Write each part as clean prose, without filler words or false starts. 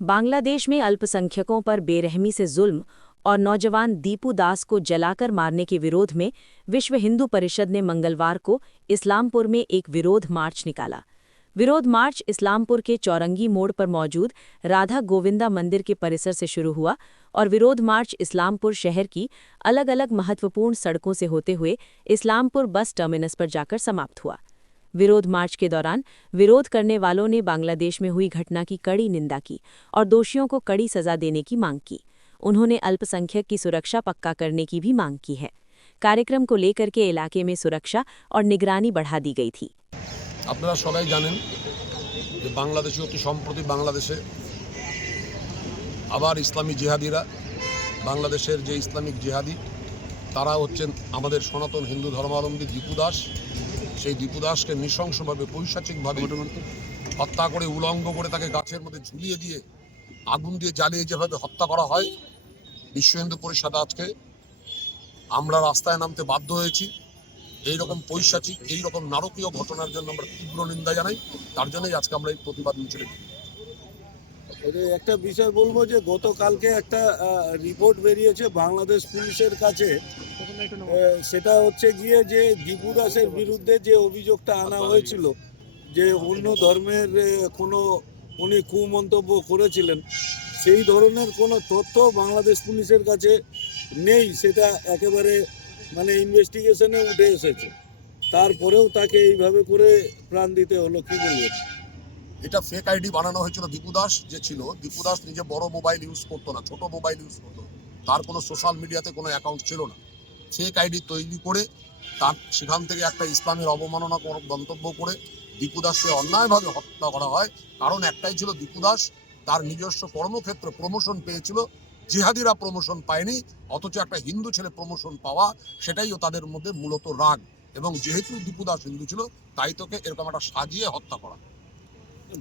बांग्लादेश में अल्पसंख्यकों पर बेरहमी से जुल्म और नौजवान दीपू दास को जलाकर मारने के विरोध में विश्व हिंदू परिषद ने मंगलवार को इस्लामपुर में एक विरोध मार्च निकाला। विरोध मार्च इस्लामपुर के चौरंगी मोड़ पर मौजूद राधा गोविंदा मंदिर के परिसर से शुरू हुआ और विरोध मार्च इस्लामपुर शहर की अलग अलग महत्वपूर्ण सड़कों से होते हुए इस्लामपुर बस टर्मिनस पर जाकर समाप्त हुआ। विरोध मार्च के दौरान विरोध करने वालों ने बांग्लादेश में हुई घटना की कड़ी निंदा की और दोषियों को कड़ी सजा देने की मांग की। उन्होंने अल्पसंख्यक की सुरक्षा पक्का करने की भी मांग की है। कार्यक्रम को लेकर के इलाके में सुरक्षा और निगरानी बढ़ा दी गई थी। আপনারা সবাই জানেন যে বাংলাদেশে অতি সম্প্রতি বাংলাদেশে আবার ইসলামী জিহাদিরা বাংলাদেশের যে ইসলামিক জিহাদি তারা হচ্ছেন আমাদের সনাতন হিন্দু ধর্মাবলম্বী দীপু দাস। সেই দীপু দাসকে নৃশংসভাবে পৈশাচিকভাবে হত্যা করে উলঙ্গ করে তাকে গাছের মধ্যে ঝুলিয়ে দিয়ে আগুন দিয়ে জ্বালিয়ে যেভাবে হত্যা করা হয়, বিশ্ব হিন্দু পরিষদ আজকে আমরা রাস্তায় নামতে বাধ্য হয়েছি। এইরকম পৈশাচিক এইরকম নারকীয় ঘটনার জন্য আমরা তীব্র নিন্দা জানাই। তার জন্যই আজকে আমরা এই প্রতিবাদ মিছিলে একটা বিষয় বলবো যে গতকালকে একটা রিপোর্ট বেরিয়েছে বাংলাদেশ পুলিশের কাছে, সেটা হচ্ছে গিয়ে যে দীপু দাসের বিরুদ্ধে যে অভিযোগটা আনা হয়েছিল যে অন্য ধর্মের কোনো উনি কুমন্তব্য করেছিলেন, সেই ধরনের কোনো তথ্য বাংলাদেশ পুলিশের কাছে নেই। সেটা একেবারে মানে ইনভেস্টিগেশনে উঠে এসেছে, তারপরেও তাকে এইভাবে করে প্রাণ দিতে হলো। কি বলবেন? এটা ফেক আইডি বানানো হয়েছিল। দীপু দাস যে ছিল, দীপু দাস নিজে বড় মোবাইল ইউজ করতো না, ছোট মোবাইল ইউজ করতো। তার কোনো সোশ্যাল মিডিয়াতে কোনো অ্যাকাউন্ট ছিল না। ফেক আইডি তৈরি করে তার সেখান থেকে একটা ইসলামের অবমাননা মন্তব্য করে দীপু দাসকে অন্যায়ভাবে হত্যা করা হয়। কারণ একটাই ছিল, দীপু দাস তার নিজস্ব কর্মক্ষেত্র প্রমোশন পেয়েছিল, জিহাদিরা প্রমোশন পায়নি। অথচ একটা হিন্দু ছেলে প্রমোশন পাওয়া, সেটাইও তাদের মধ্যে মূলত রাগ। এবং যেহেতু দীপু দাস হিন্দু ছিল, তাই তোকে এরকম একটা সাজিয়ে হত্যা করা।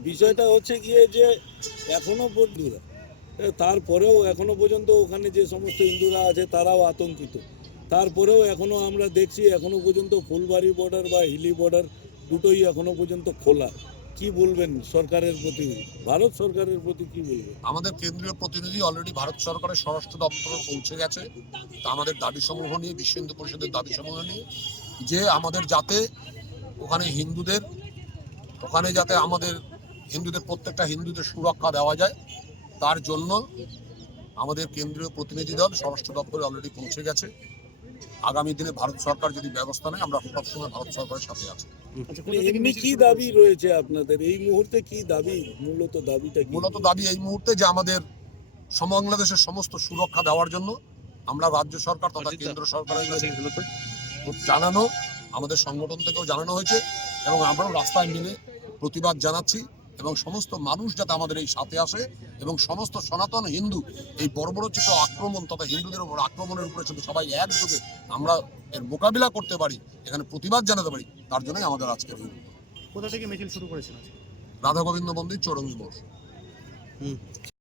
বিষয়টা হচ্ছে গিয়ে যে এখনো পর্যন্ত তারপরেও এখনো পর্যন্ত ওখানে যে সমস্ত হিন্দুরা আছে তারাও আতঙ্কিত। তারপরেও এখনো আমরা দেখছি এখনো পর্যন্ত ফুলবাড়ি বর্ডার বা হিলি বর্ডার দুটোই এখনো পর্যন্ত খোলা। কি বলবেন সরকারের প্রতি, ভারত সরকারের প্রতি কি বলবেন? আমাদের কেন্দ্রীয় প্রতিনিধি অলরেডি ভারত সরকারের স্বরাষ্ট্র দপ্তরে পৌঁছে গেছে। তা আমাদের দাবি সমূহ নিয়ে, বিশ্ব হিন্দু পরিষদের দাবি সমূহ নিয়ে, যে আমাদের যাতে ওখানে যাতে আমাদের প্রত্যেকটা হিন্দুদের সুরক্ষা দেওয়া যায়, তার জন্য আমাদের কেন্দ্রীয় প্রতিনিধি দল স্বরাষ্ট্র দপ্তরে অলরেডি পৌঁছে গেছে। আগামী দিনে ভারত সরকার যদি ব্যবস্থা নেয়, আমরা সবসময় ভারত সরকারের সাথে আছি। এমনি কি দাবি রয়েছে আপনাদের এই মুহূর্তে? কি দাবি মূলত দাবি এই মুহূর্তে যে আমাদের বাংলাদেশের সমস্ত সুরক্ষা দেওয়ার জন্য আমরা রাজ্য সরকার তথা কেন্দ্র সরকারের কাছে জানানো, আমাদের সংগঠন থেকেও জানানো হয়েছে এবং আমরাও রাস্তায় মিলে প্রতিবাদ জানাচ্ছি। এবং সমস্ত মানুষ যাতে আমাদের এই সাথে আসে এবং সমস্ত সনাতন হিন্দু এই বর্বরোচিত আক্রমণ তথা হিন্দুদের উপর আক্রমণের উপরে যদি সবাই একযোগে আমরা এর মোকাবিলা করতে পারি, এখানে প্রতিবাদ জানাতে পারি, তার জন্যই আমাদের আজকের এই। কোথা থেকে মিছিল শুরু করেছিল? রাধা গোবিন্দ মন্দির, চৌরঙ্গি মোড়।